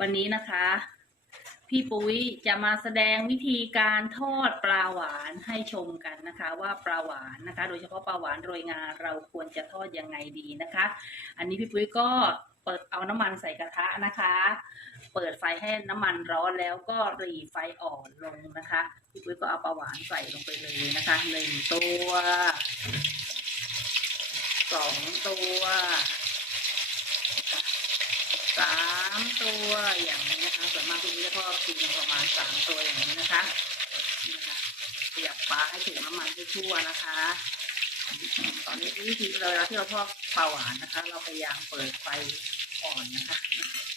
วันนี้นะคะ พี่ปุ้ยจะมาแสดงวิธีการทอดปลาหวานให้ชมกันนะคะ ว่าปลาหวานนะคะ โดยเฉพาะปลาหวานโรยงาเราควรจะทอดยังไงดีนะคะ อันนี้พี่ปุ้ยก็เปิดเอาน้ำมันใส่กระทะนะคะ เปิดไฟให้น้ำมันร้อนแล้วก็รีไฟอ่อนลงนะคะพี่ปุ้ยก็เอาปลาหวานใส่ลงไปเลยนะคะหนึ่งตัวสองตัวสาม ตัวอย่างนี้นะคะส่วนมากพี่ปุ้ยจะทอดทีนึงประมาณสามตัวอย่างนี้นะคะนี่นะคะขยับปลาให้ถึงน้ำมันให้ทั่วนะคะ ตอนนี้วิธีเราที่เราทอดปลาหวานนะคะ เราพยายามเปิดไฟอ่อนนะคะ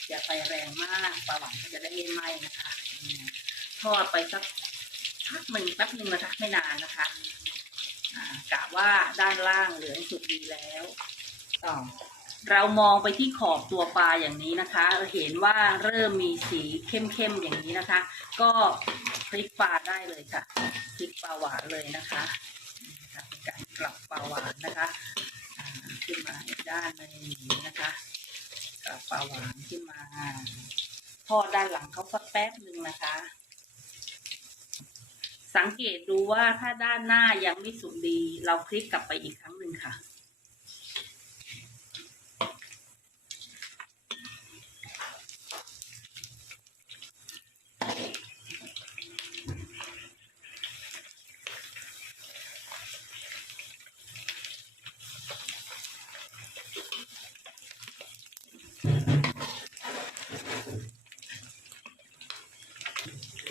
อย่าไฟแรงมากปลาหวานก็จะได้ไม่ไหม้นะคะทอดไปสักพักหนึ่งแป๊บหนึ่งนะคะไม่นานนะคะกะว่าด้านล่างเหลืองสุดดีแล้วต่อ เรามองไปที่ขอบตัวปลาอย่างนี้นะคะเราเห็นว่าเริ่มมีสีเข้มๆอย่างนี้นะคะ ก็พลิกปลาได้เลยค่ะพลิกปลาหวานเลยนะคะนี่นะคะการกลับปลาหวานนะคะขึ้นมาด้านหนึงอย่างนี้นะคะกลับปลาหวานขึ้นมาทอดด้านหลังเขาสักแป๊บหนึ่งนะคะ สังเกตดูว่าถ้าด้านหน้ายังไม่สุกดี เราคลิกกลับไปอีกครั้งหนึ่งค่ะ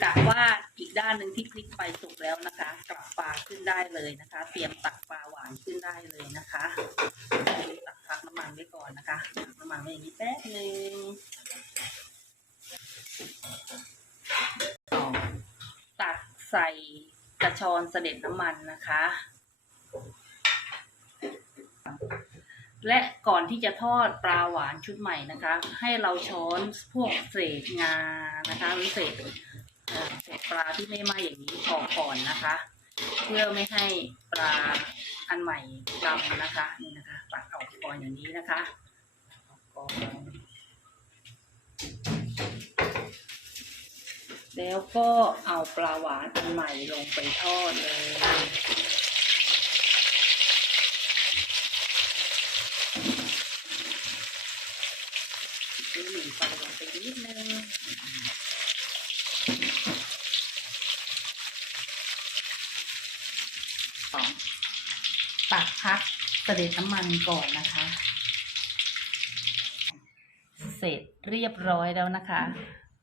กะว่าอีกด้านหนึ่งที่คลิกไปสุกแล้วนะคะ กลับปลาขึ้นได้เลยนะคะ เตรียมตักปลาหวานขึ้นได้เลยนะคะตักพักน้ำมันไว้ก่อนนะคะน้ำมันไว้อย่างนี้แป๊บหนึ่งตักใส่กระชอนเสด็จน้ำมันนะคะ และก่อนที่จะทอดปลาหวานชุดใหม่นะคะ ให้เราช้อนพวกเศษงานะคะหรือเศษ เอ่อเศษปลาที่ไม่ไหม้อย่างนี้ออกก่อนนะคะ เพื่อไม่ให้ปลาอันใหม่ดำนะคะนี่นะคะตักออกก่อนอย่างนี้นะคะออกก่อนแล้วก็เอาปลาหวานอันใหม่ลงไปทอดเลยนี่หนึ่งไฟลงไปนิดนึง ต่อตักพักเสด็จน้ำมันก่อนนะคะ เสร็จเรียบร้อยแล้วนะคะ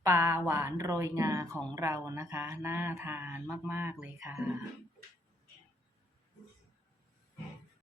ปลาหวานโรยงาของเรานะคะ น่าทานมาก ๆ เลยค่ะ